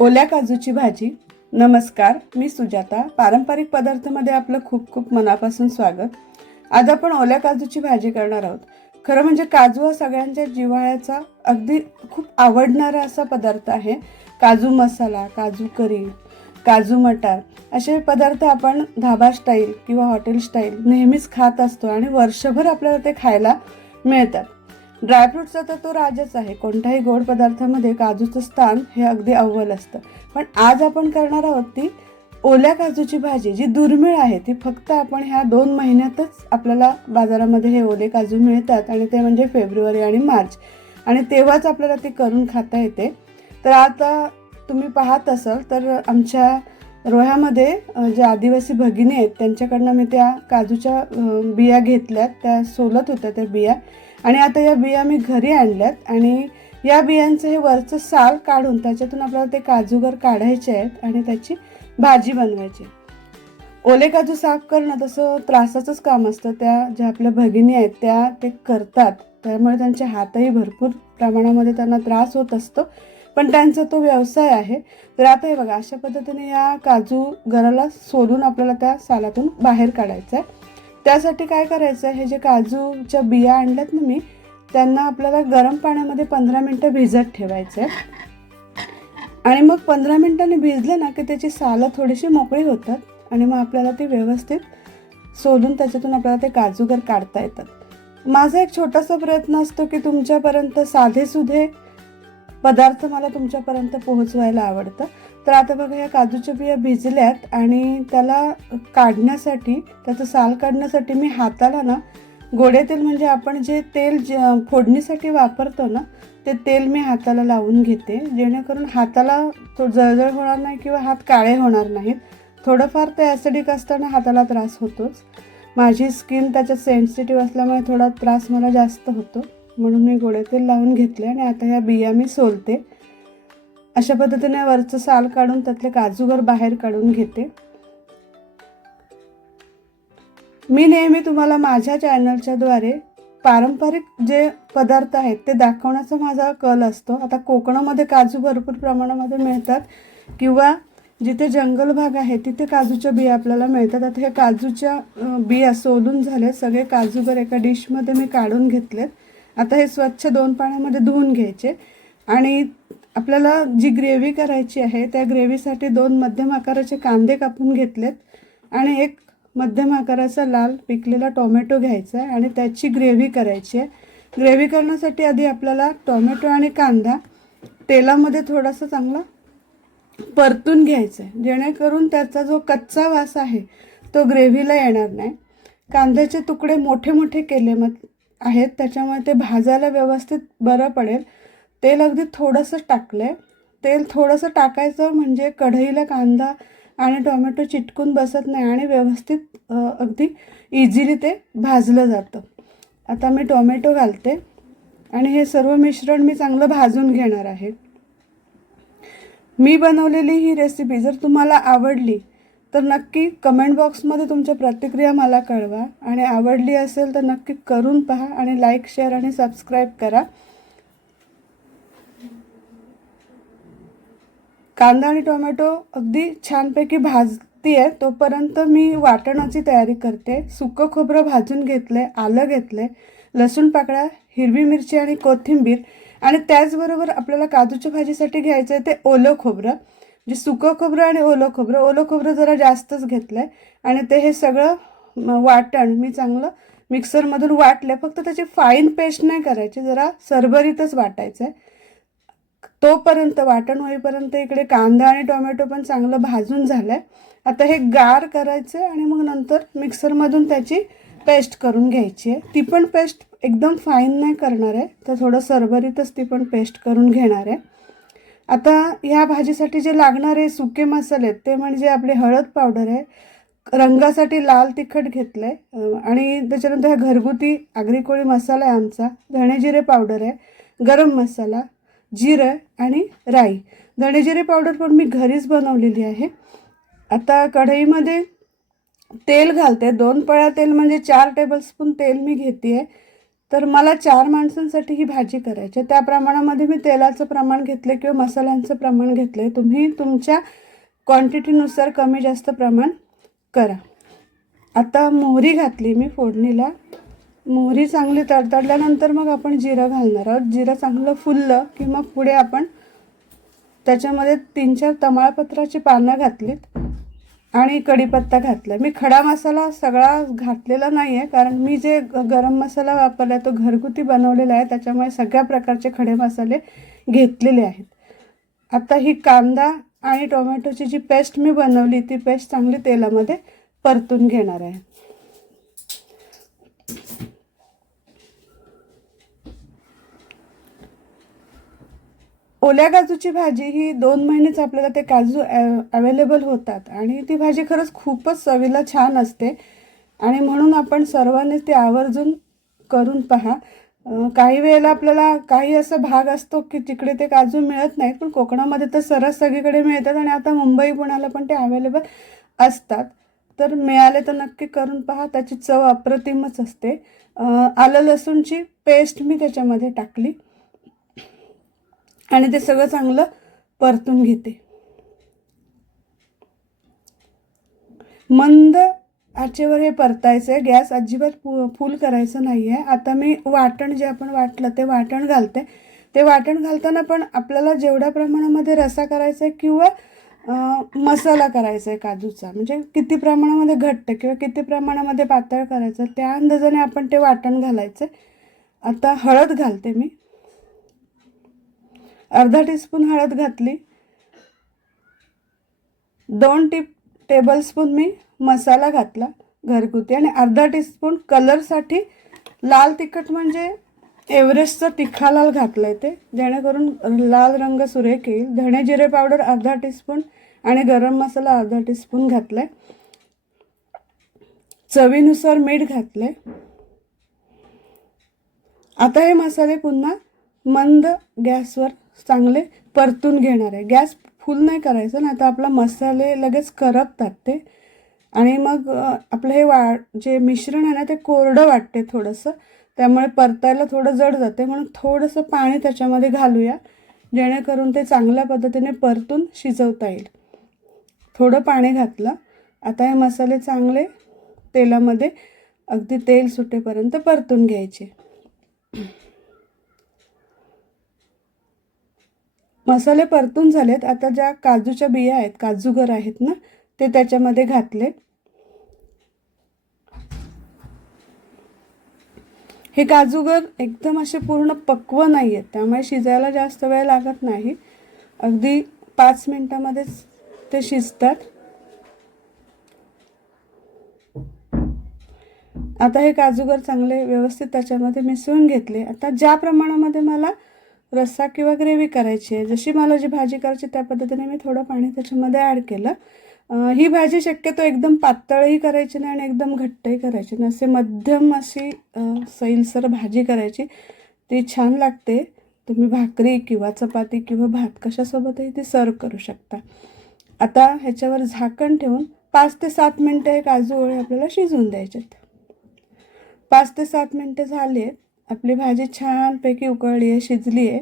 ओल्या काजूची भाजी. नमस्कार मी सुजाता. पारंपरिक पदार्थामध्ये आपलं खूप खूप मनापासून स्वागत. आज आपण ओल्या काजूची भाजी करणार आहोत. खरं म्हणजे काजू हा सगळ्यांच्या जिव्हाळ्याचा अगदी खूप आवडणारा असा पदार्थ आहे. काजू मसाला काजू करी काजू मटार असे पदार्थ आपण धाबा स्टाईल किंवा हॉटेल स्टाईल नेहमीच खात असतो आणि वर्षभर आपल्याला ते खायला मिळतात. ड्रायफ्रुटचा तर तो राजच आहे. कोणत्याही गोड पदार्थामध्ये काजूचं स्थान हे अगदी अव्वल असतं. पण आज आपण करणार आहोत ती ओल्या काजूची भाजी जी दुर्मिळ आहे. ती फक्त आपण ह्या दोन महिन्यातच आपल्याला बाजारामध्ये हे ओले काजू मिळतात आणि ते म्हणजे फेब्रुवारी आणि मार्च. आणि तेव्हाच आपल्याला ते करून खाता येते. तर आता तुम्ही पाहत असाल तर आमच्या रोह्यामध्ये ज्या आदिवासी भगिनी आहेत त्यांच्याकडनं मी त्या काजूच्या बिया घेतल्यात. त्या सोलत होत्या त्या बिया. आणि आता या बिया मी घरी आणल्यात. आणि या बियांचं हे वरचं साल काढून त्याच्यातून आपल्याला ते काजूगर काढायचे आहेत आणि त्याची भाजी बनवायची ओले काजू साफ करणं तसं त्रासाचंच काम असतं. त्या ज्या आपल्या भगिनी आहेत त्या ते करतात. त्यामुळे त्यांचे हातही भरपूर प्रमाणामध्ये त्यांना त्रास होत असतो. पण त्यांचा तो व्यवसाय आहे. तर आता हे बघा अशा पद्धतीने या काजू घराला सोलून आपल्याला त्या सालातून बाहेर काढायचं आहे. त्यासाठी काय करायचं आहे हे जे काजूच्या बिया आणल्यात ना मी त्यांना आपल्याला गरम पाण्यामध्ये पंधरा मिनटं भिजत ठेवायचं आहे. आणि मग पंधरा मिनटांनी भिजलं ना की त्याची सालं थोडीशी मोकळी होतात आणि मग आपल्याला ती व्यवस्थित सोलून त्याच्यातून आपल्याला ते काजूगर काढता येतात. माझा एक छोटासा प्रयत्न असतो की तुमच्यापर्यंत साधेसुधे पदार्थ मला तुमच्यापर्यंत पोहोचवायला आवडतं. तर आता बघा या काजूच्या बिया भिजल्यात आणि त्याला काढण्यासाठी त्याचं साल काढण्यासाठी मी हाताला ना गोडे तेल म्हणजे आपण जे तेल जे फोडणीसाठी वापरतो ना ते तेल मी हाताला लावून घेते. जेणेकरून हाताला तो जळजळ होणार नाही किंवा हात काळे होणार नाहीत. थोडंफार ते ॲसिडिक असताना हाताला त्रास होतोच. माझी स्किन त्याच्यात सेन्सिटिव्ह असल्यामुळे थोडा त्रास मला जास्त होतो. म्हणून मी गोळे तेल लावून घेतले आणि आता ह्या बिया मी सोलते. अशा पद्धतीने वरचं साल काढून त्यातले काजूगर बाहेर काढून घेते. मी नेहमी तुम्हाला माझ्या चॅनलच्याद्वारे पारंपरिक जे पदार्थ आहेत ते दाखवण्याचा माझा कल असतो. आता कोकणामध्ये काजू भरपूर प्रमाणामध्ये मिळतात किंवा जिथे जंगल भाग आहे तिथे काजूच्या बिया आपल्याला मिळतात. आता हे काजूच्या बिया सोलून झाले. सगळे काजूगर एका डिशमध्ये मी काढून घेतलेत. आता हे स्वच्छ दोन पाण्यामध्ये धुवून घ्यायचे. आणि आपल्याला जी ग्रेव्ही करायची आहे त्या ग्रेव्हीसाठी दोन मध्यम आकाराचे कांदे कापून घेतलेत. आणि एक मध्यम आकाराचा लाल पिकलेला टोमॅटो घ्यायचा आहे आणि त्याची ग्रेव्ही करायची आहे. ग्रेव्ही करण्यासाठी आधी आपल्याला टोमॅटो आणि कांदा तेलामध्ये थोडासा चांगला परतून घ्यायचा आहे. जेणेकरून त्याचा जो कच्चा वास आहे तो ग्रेव्हीला येणार नाही. कांद्याचे तुकडे मोठे मोठे केले मग आहेत त्याच्यामुळे ते भाजायला व्यवस्थित बरं पडेल. तेल अगदी थोडंसं टाकलं आहे तेल थोडंसं टाकायचं म्हणजे कढईला कांदा आणि टोमॅटो चिटकून बसत नाही आणि व्यवस्थित अगदी इझिली ते भाजलं जातं. आता मी टोमॅटो घालते आणि हे सर्व मिश्रण मी चांगलं भाजून घेणार आहे. मी बनवलेली ही रेसिपी जर तुम्हाला आवडली तर नक्की कमेंट बॉक्समध्ये तुमच्या प्रतिक्रिया मला कळवा. आणि आवडली असेल तर नक्की करून पहा आणि लाईक शेअर आणि सबस्क्राईब करा. कांदा आणि टोमॅटो अगदी छानपैकी भाजती आहे तोपर्यंत मी वाटणाची तयारी करते. सुकं खोबरं भाजून घेतलं आलं घेतलं लसूण पाकळ्या हिरवी मिरची आणि कोथिंबीर. आणि त्याचबरोबर आपल्याला काजूच्या भाजीसाठी घ्यायचं आहे ते ओलं खोबरं. जे सुकं खोबरं आणि ओलं खोबरं ओलं खोबरं जरा जास्तच घेतलं आहे आणि ते हे सगळं वाटण मी चांगलं मिक्सरमधून वाटलं फक्त त्याची फाईन पेस्ट नाही करायची जरा सरभरीतच वाटायचं आहे तोपर्यंत वाटण होईपर्यंत इकडे कांदा आणि टोमॅटो पण चांगलं भाजून झालं आहे आता हे गार करायचं आहे आणि मग नंतर मिक्सरमधून त्याची पेस्ट करून घ्यायची आहे. ती पण पेस्ट एकदम फाईन नाही करणार आहे. तर थोडं सरभरीतच ती पण पेस्ट करून घेणार आहे. आता ह्या भाजीसाठी जे लागणारे सुके मसाले आहेत ते म्हणजे आपले हळद पावडर आहे रंगासाठी लाल तिखट घेतलं आहे आणि त्याच्यानंतर हा घरगुती आगरी कोळी मसाला आहे आमचा धणे जिरे पावडर आहे गरम मसाला जिरं आणि राई. धणे जिरे पावडर पण मी घरीच बनवलेली आहे. आता कढईमध्ये तेल घालते दोन पळ्या तेल म्हणजे चार टेबलस्पून तेल मी घेते आहे तर मला चार माणसांसाठी ही भाजी करायची आहे. त्या प्रमाणामध्ये मी तेलाचं प्रमाण घेतलं किंवा मसाल्यांचं प्रमाण घेतलं तुम्ही तुमच्या क्वांटिटीनुसार कमी जास्त प्रमाण करा. आता मोहरी घातली मी फोडणीला. मोहरी चांगली तडतडल्यानंतर मग आपण जिरं घालणार आहोत. जिरं चांगलं फुललं की मग पुढे आपण त्याच्यामध्ये तीन चार तमाळपत्राची पानं घातलीत. आणि कढीपत्ता घातला. मी खडा मसाला सगळा घातलेला नाही आहे कारण मी जे गरम मसाला वापरला आहे तो घरगुती बनवलेला आहे त्याच्यामुळे सगळ्या प्रकारचे खडे मसाले घेतलेले आहेत. आता ही कांदा आणि टोमॅटोची जी पेस्ट मी बनवली ती पेस्ट चांगली तेलामध्ये परतून घेणार आहे. ओल्या काजूची भाजी ही दोन महिनेच आपल्याला ते काजू अवेलेबल होतात. आणि ती भाजी खरंच खूपच चवीला छान असते. आणि म्हणून आपण सर्वांनी ते आवर्जून करून पहा. काही वेळेला आपल्याला काही असा भाग असतो की तिकडे ते काजू मिळत नाहीत पण कोकणामध्ये तर सरस सगळीकडे मिळतात आणि आता मुंबई पुण्याला पण ते अवेलेबल असतात. तर मिळाले तर नक्की करून पहा. त्याची चव अप्रतिमच असते. आलं लसूणची पेस्ट मी त्याच्यामध्ये टाकली. आणि ते सगळं चांगलं परतून घेते. मंद आचेवर हे परतायचं आहे गॅस अजिबात फु फुल करायचं नाही आहे आता मी वाटण जे आपण वाटलं ते वाटण घालते. ते वाटण घालताना पण आपल्याला जेवढ्या प्रमाणामध्ये रसा करायचा आहे किंवा मसाला करायचा आहे काजूचा म्हणजे किती प्रमाणामध्ये घट्ट किंवा किती प्रमाणामध्ये पातळ करायचं त्या अंदाजाने आपण ते वाटण घालायचं आता हळद घालते मी. अर्धा टीस्पून हळद घातली. दोन टी टेबलस्पून मी मसाला घातला घरगुती आणि अर्धा टीस्पून कलरसाठी लाल तिखट म्हणजे एव्हरेस्टचं तिखा लाल घातलं आहे ते. जेणेकरून लाल रंग सुरेख येईल. धणे जिरे पावडर अर्धा टीस्पून आणि गरम मसाला अर्धा टीस्पून घातला आहे चवीनुसार मीठ घातलं आहे आता हे मसाले पुन्हा मंद गॅसवर चांगले परतून घेणार. आहे गॅस फुल नाही करायचं नाही तर आपला मसाले लगेच करपतात ते. आणि मग आपलं हे वा जे मिश्रण आहे ना ते कोरडं वाटते थोडंसं. त्यामुळे परतायला थोडं जड जाते. म्हणून थोडंसं पाणी त्याच्यामध्ये घालूया जेणेकरून ते चांगल्या पद्धतीने परतून शिजवता येईल. थोडं पाणी घातलं. आता हे मसाले चांगले तेलामध्ये अगदी तेल सुटेपर्यंत परतून घ्यायचे. मसाले परतून झालेत. आता ज्या काजूच्या बिया आहेत काजूगर आहेत ना ते त्याच्यामध्ये घातले. हे काजूगर एकदम असे पूर्ण पक्व नाही आहेत त्यामुळे शिजायला जास्त वेळ लागत नाही. अगदी पाच मिनटामध्येच ते शिजतात. आता हे काजूगर चांगले व्यवस्थित त्याच्यामध्ये मिसळून घेतले. आता ज्या प्रमाणामध्ये मला रस्सा किंवा ग्रेव्ही करायची आहे. जशी मला जी भाजी करायची त्या पद्धतीने मी थोडं पाणी त्याच्यामध्ये ॲड केलं. ही भाजी शक्यतो एकदम पातळही करायची नाही आणि एकदम घट्टही करायची नाही. असे मध्यम अशी सैलसर भाजी करायची. ती छान लागते. तुम्ही भाकरी किंवा चपाती किंवा भात कशासोबतही ती सर्व करू शकता. आता ह्याच्यावर झाकण ठेवून पाच ते सात मिनटं हे काजू ओळे आपल्याला शिजवून द्यायच्यात पाच ते सात मिनटं झाली आहेत आपली भाजी छानपैकी उकळली आहे शिजली आहे.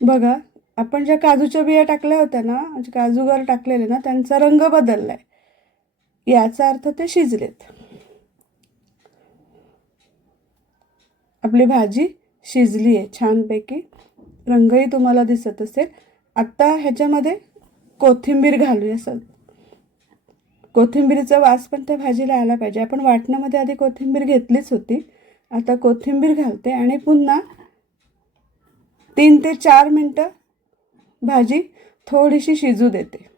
बघा आपण ज्या काजूच्या बिया टाकल्या होत्या ना म्हणजे काजूगर टाकलेले ना त्यांचा रंग बदललाय. याचा अर्थ ते शिजलेत. आपली भाजी शिजली आहे छानपैकी. रंगही तुम्हाला दिसत असेल. आत्ता ह्याच्यामध्ये कोथिंबीर घालूया सर. कोथिंबीरीचा वास पण त्या भाजीला आला पाहिजे. आपण वाटणामध्ये आधी कोथिंबीर घेतलीच होती. आता कोथिंबीर घालते आणि पुन्हा तीन ते चार मिनटं भाजी थोडीशी शिजू देते.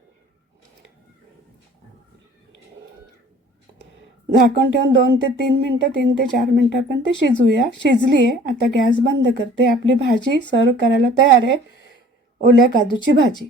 झाकण ठेवून दोन ते तीन मिनटं तीन ते चार मिनटं आपण ते शिजूया. शिजली आहे आता गॅस बंद करते. आपली भाजी सर्व करायला तयार आहे. ओल्या काजूची भाजी.